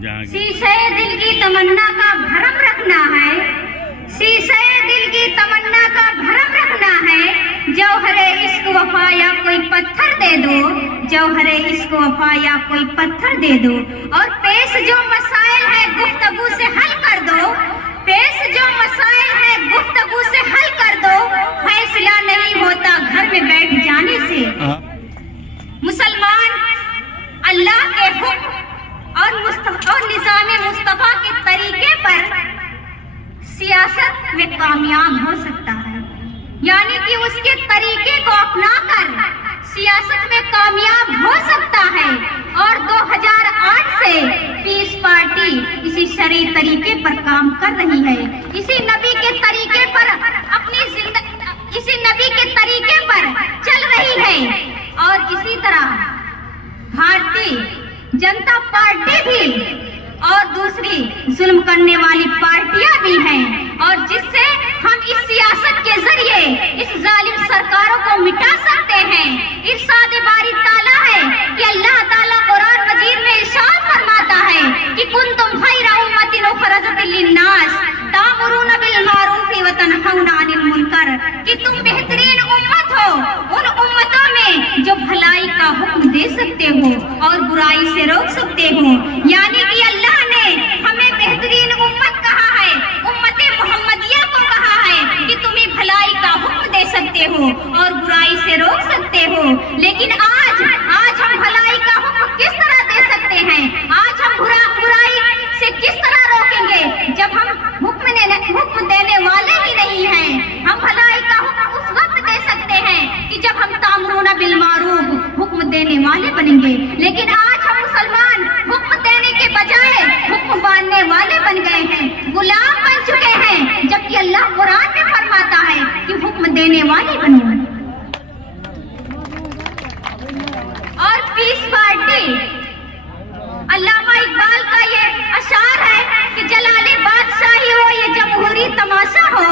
शीशे दिल की तमन्ना का भरम रखना है, शीशे दिल की तमन्ना का भरम रखना है। जौहरे इश्क वफा या कोई पत्थर दे दो, जौहरे इश्क वफा या कोई पत्थर दे दो। और पेश जो मसाइल है गुफ्तगू से हल कर दो, पेश जो मसाइल है गुफ्तगू से हल कर दो। फैसला नहीं होता घर में बैठ जाने से। मुसलमान अल्लाह के हुक्म और निज़ाम मुस्तफा के तरीके पर सियासत में कामयाब हो सकता है, यानी कि उसके तरीके को अपनाकर सियासत में कामयाब हो सकता है। और 2008 से पीस पार्टी इसी शरई तरीके पर काम कर रही है, इसी नबी के तरीके पर इसी नबी के तरीके पर चल रही है। और इसी तरह भारतीय जनता पार्टी भी और दूसरी जुल्म करने वाली पार्टियां भी हैं, और जिससे हम इस सियासत के जरिए इस जालिम सरकारों को मिटा सकते हैं। इरशाद बारी ताला है कि अल्लाह ताला कुरान मजीद में इरशाद फरमाता है कि कुंतुम खैरा उम्मतिन उखरजत लिन्नास तामुरून बिल मारूफ व तनहौना अनिल मुनकर, कि तुम बेहतरीन उम्मत हो, उन उम्मतों में जो भलाई का हुक्म दे सकते हो और बुराई से रोक सकते हो। यानी कि अल्लाह ने हमें बेहतरीन उम्मत कहा है, उम्मते मोहम्मदिया को कहा है कि तुम ही भलाई का हुक्म दे सकते हो और बुराई से रोक सकते हो। लेकिन आज हम भलाई का हुक्म किस तरह दे सकते हैं, आज हम बुराई से किस तरह रोकेंगे, जब हम हुक्म देने वाले ही नहीं हैं। हम भलाई का हुक्म उस वक्त दे सकते हैं कि जब हम तामरूना बिल मारूफ हुक्म देने वाले बनेंगे। लेकिन आज हम मुसलमान हुक्म देने के बजाय हुक्म बांधने वाले बन गए हैं, गुलाम बन चुके हैं, जबकि अल्लाह कुरान में फरमाता है कि हुक्म देने वाले बनो। और पीस पार्टी अल्लामा इकबाल का ये अशार है कि जलाले बादशाही हो ये जमहूरी तमाशा हो,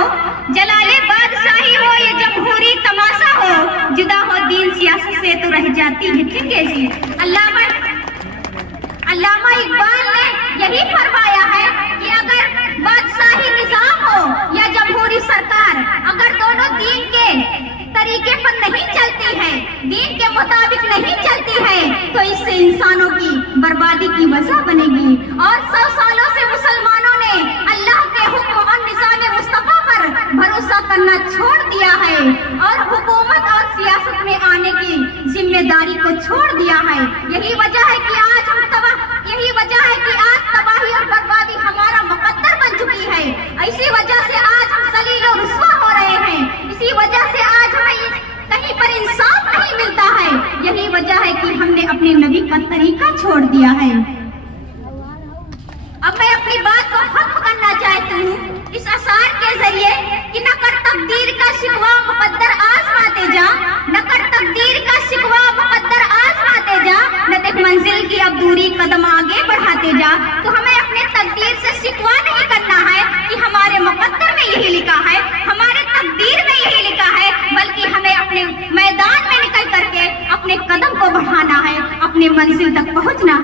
जलाले बादशाही हो ये जमहूरी तमाशा हो, जुदा हो दीन सियासत से तो रह जाती है ठिके सी। अल्लामा इकबाल ने यही फरमाया है कि अगर बादशाही निजाम हो या जमहूरी सरकार, अगर दोनों दीन के तरीके पर नहीं चलती है, दीन के मुताबिक नहीं चलती है, तो इससे इंसानों की बर्बादी की वजह बनेगी। और 100 सालों से मुसलमानों ने अल्लाह के हुक्म और निज़ाम मुस्तफा पर भरोसा करना छोड़ दिया है और हुकूमत और सियासत में आने की जिम्मेदारी को छोड़ दिया है। यही वजह है कि आज तबाही और बर्बादी हमारा मुकद्दर बन चुकी है। इसी वजह से आज हम जलील और रुस्वा हो रहे हैं, इसी वजह से आज हमें कहीं पर इंसाफ नहीं मिलता है। यही वजह है कि हमने अपने नबी का तरीका छोड़ दिया है। अब मैं अपनी बात को खत्म करना चाहती हूँ इस अशार के जरिए कि न करता